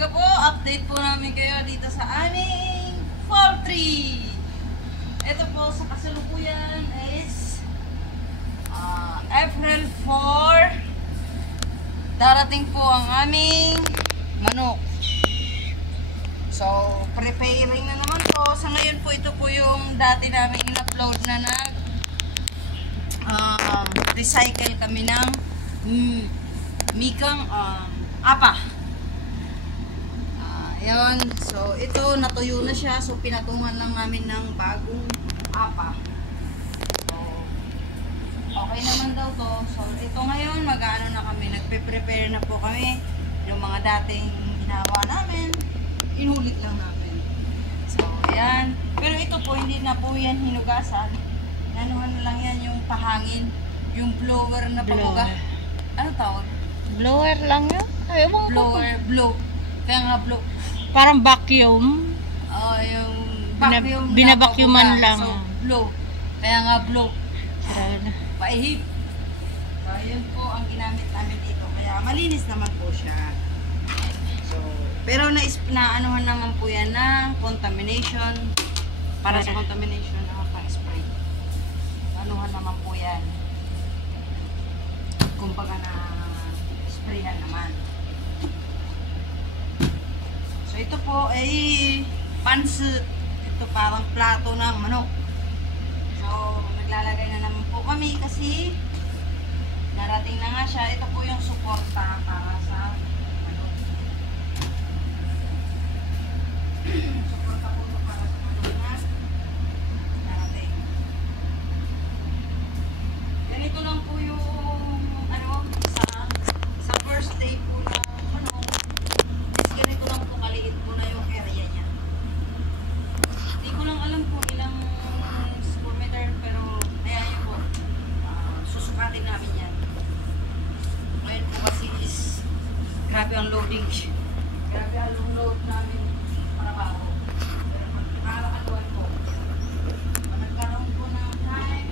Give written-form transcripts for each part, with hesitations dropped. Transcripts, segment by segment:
umaga po, update po namin kayo dito sa aming poultry. Ito po sa kasalukuyan is April 4. Darating po ang aming manok. So, preparing na naman po. Sa ngayon po, ito po yung dati namin in-upload na recycle kami ng mikang apa. Ayan. So, ito natuyo na siya. So, pinatungan lang namin ng bagong apa. So, okay naman daw to. So, ito ngayon, mag-ano na kami. Nagpe-prepare na po kami. Yung mga dating ginawa namin, inulit lang namin. So, ayan. Pero ito po, hindi na po yan hinugasan. Nanuhan na lang yan yung pahangin. Yung blower na pabuga. Ano tawag? Blower lang yun? Ay, blower, blow. Kaya nga blow. Parang vacuum. Yung vacuum binabacuuman lang. So, blow. Kaya nga blow. Sarado. Paihip. So, yun po ang ginamit namin dito. Kaya malinis naman po siya. So, pero na-anuhan naman po yan ng contamination. Para sa contamination na pang-spray. Anuhan naman po yan. Kumbaga na sprayhan naman. So, ito po ay pansit. Ito parang plato ng manok. So, naglalagay na naman po kami kasi narating na nga siya. Ito po yung suporta para sa manok. Suporta po ito para sa manok na narating. Ganito lang po yung sa first day po ng manok. Ganito lang po kaliit po na yung area niya. Hindi ko lang alam kung ilang square meter, pero kaya yun po, susukatin namin yan. Ngayon po kasi is grabe ang loading. Grabe ang load namin para bago. Pero magkakaluan po. Nagkaroon po ng time.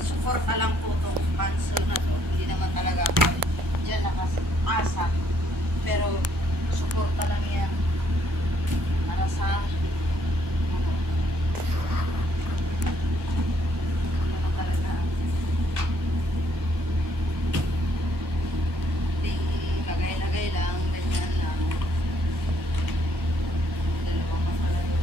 Suporta lang po itong pansel na to. Hindi naman talaga dyan nakasa. Pero suporta lang yan para sa naman talaga hindi lagay-lagay lang, ganyan lang. Dalawang masalayo.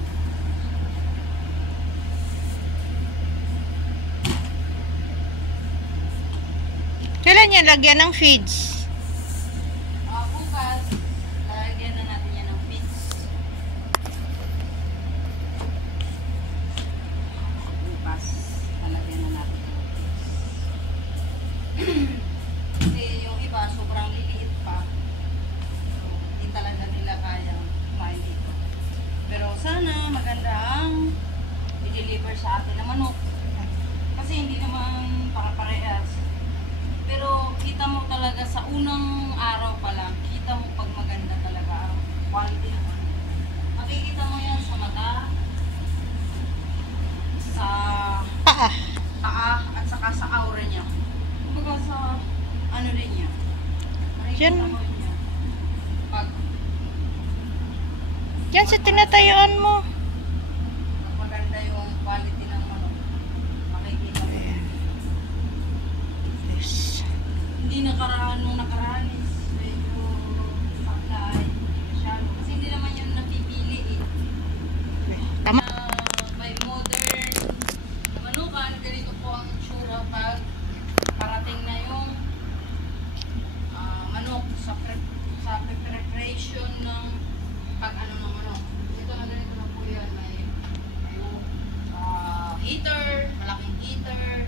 Kailan yan lagyan ng feeds? Bukas, lagyan na natin yan ng feeds. Bukas, lalagyan na natin ng feeds. Kasi yung iba, sobrang liliit pa. So, hindi talaga nila kayang kumain dito. Pero sana maganda ang i-deliver sa atin na manok. Kasi hindi naman para-parehas. Pero kita mo talaga sa unang araw pa lang, kita mo pag maganda talaga ang quality ng ano. Makikita mo yan sa mata, sa paa, at saka sa aura niya. Kumbaga sa ano rin niya. Makikita mo niya. Pag yan sa tinatayuan mo. maganda yung quality ng manok, makikita mo. Hindi nakaraan nung nakaraan is medyo supply, masyado. Kasi hindi naman yun napipili eh. Tama. May modern manukan, ganito po ang itsura pag parating na yung manok sa preparation ng pag-ano ng manok. Ito na ganito na po yan. May heater, malaking heater,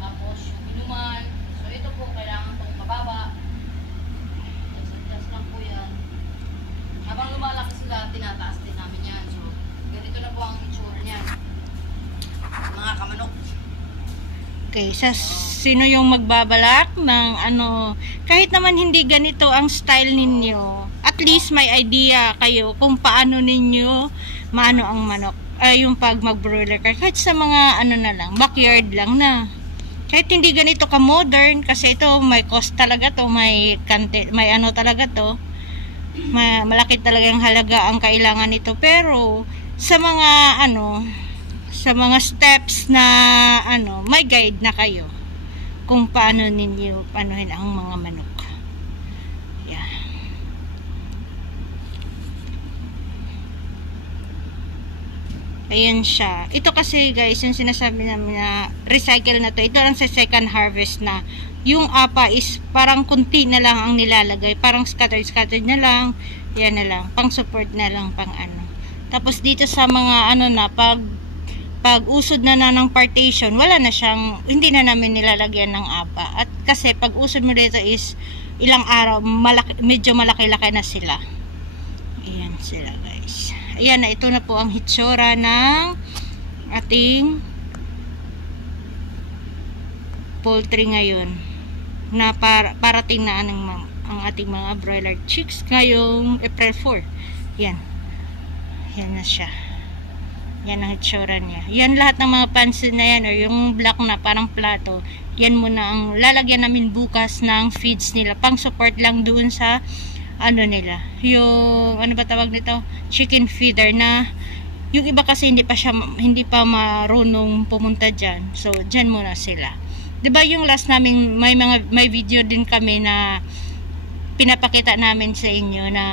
tapos yung inuman. So ito po, kailangan itong mababa. Adjust lang po yan. Habang lumalaki sila, tinataas din namin yan. So, ganito na po ang itsura niyan. Mga kamanok. Okay, sa sino yung magbabalak ng ano, kahit naman hindi ganito ang style ninyo, at least may idea kayo kung paano ninyo maano ang manok. yung pag mag-broiler ka, kahit sa mga ano na lang, backyard lang na. Kahit hindi ganito ka-modern, kasi ito may cost talaga to, may ano talaga to. Malaki talaga yung halaga ang kailangan nito. Pero sa mga ano, sa mga steps na ano, may guide na kayo kung paano ninyo panuhin ang mga manok. Yeah. Ayan siya. Ito kasi guys, yung sinasabi namin na recycle na to, ito lang sa second harvest na. Yung apa is parang kunti na lang ang nilalagay. Parang scattered na lang. Yan na lang. Pang support na lang, pang ano. Tapos dito sa mga ano na, pag usod na ng partition, wala na siyang, hindi na namin nilalagyan ng apa. At kasi pag usod mo dito is ilang araw, medyo malaki-laki na sila. Ayan sila guys. Ayan na, ito na po ang hitsura ng ating poultry ngayon. Na parating na ang ating mga broiler chicks ngayong April 4. Yan. Yan na siya. Yan ang hitsura niya. Yan lahat ng mga pansin na yan or yung black na parang plato. Yan muna ang lalagyan namin bukas ng feeds nila. Pang support lang doon sa ano nila, yung ano ba tawag nito, chicken feeder na yung iba kasi hindi pa marunong pumunta dyan, so dyan muna sila. Diba yung last namin may video din kami na pinapakita namin sa inyo na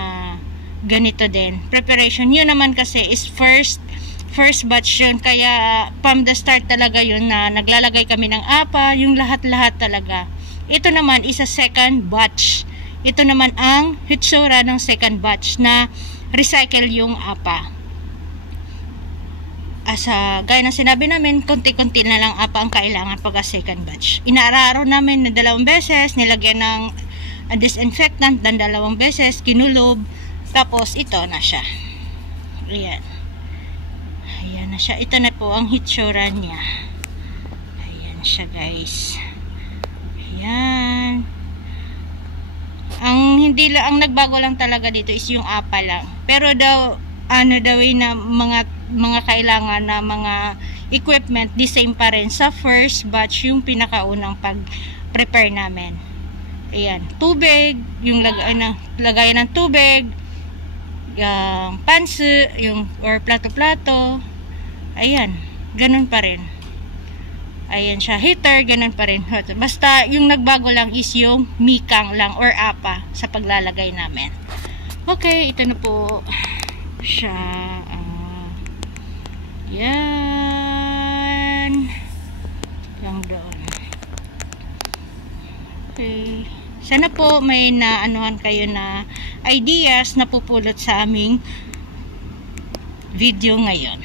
ganito din preparation, yun naman kasi is first batch yun, kaya from the start talaga yun na naglalagay kami ng apa, yung lahat talaga. Ito naman is a second batch. Ito naman ang hitsura ng second batch na recycle yung apa. Gaya ng sinabi namin, konti-konti na lang apa ang kailangan pagka second batch. Inaararo namin na 2 beses, nilagyan ng disinfectant ng 2 beses, kinulob, tapos ito na siya. Ayan. Ayan na siya. Ito na po ang hitsura niya. Ayan siya guys. Ayan. Ang nagbago lang talaga dito is yung apa lang. Pero daw na mga kailangan na mga equipment, the same pa rin sa first batch, yung pinakaunang pag-prepare namin. Ayan, tubig, yung lagayan ng tubig, yung pansi, or plato-plato. Ayan, ganun pa rin. Ayan siya, heater, ganun pa rin. Basta yung nagbago lang is yung mikang lang or apa sa paglalagay namin. Okay, ito na po siya. Yan. Yung doon. Okay. Sana po may naanuhan kayo na ideas na pupulot sa aming video ngayon.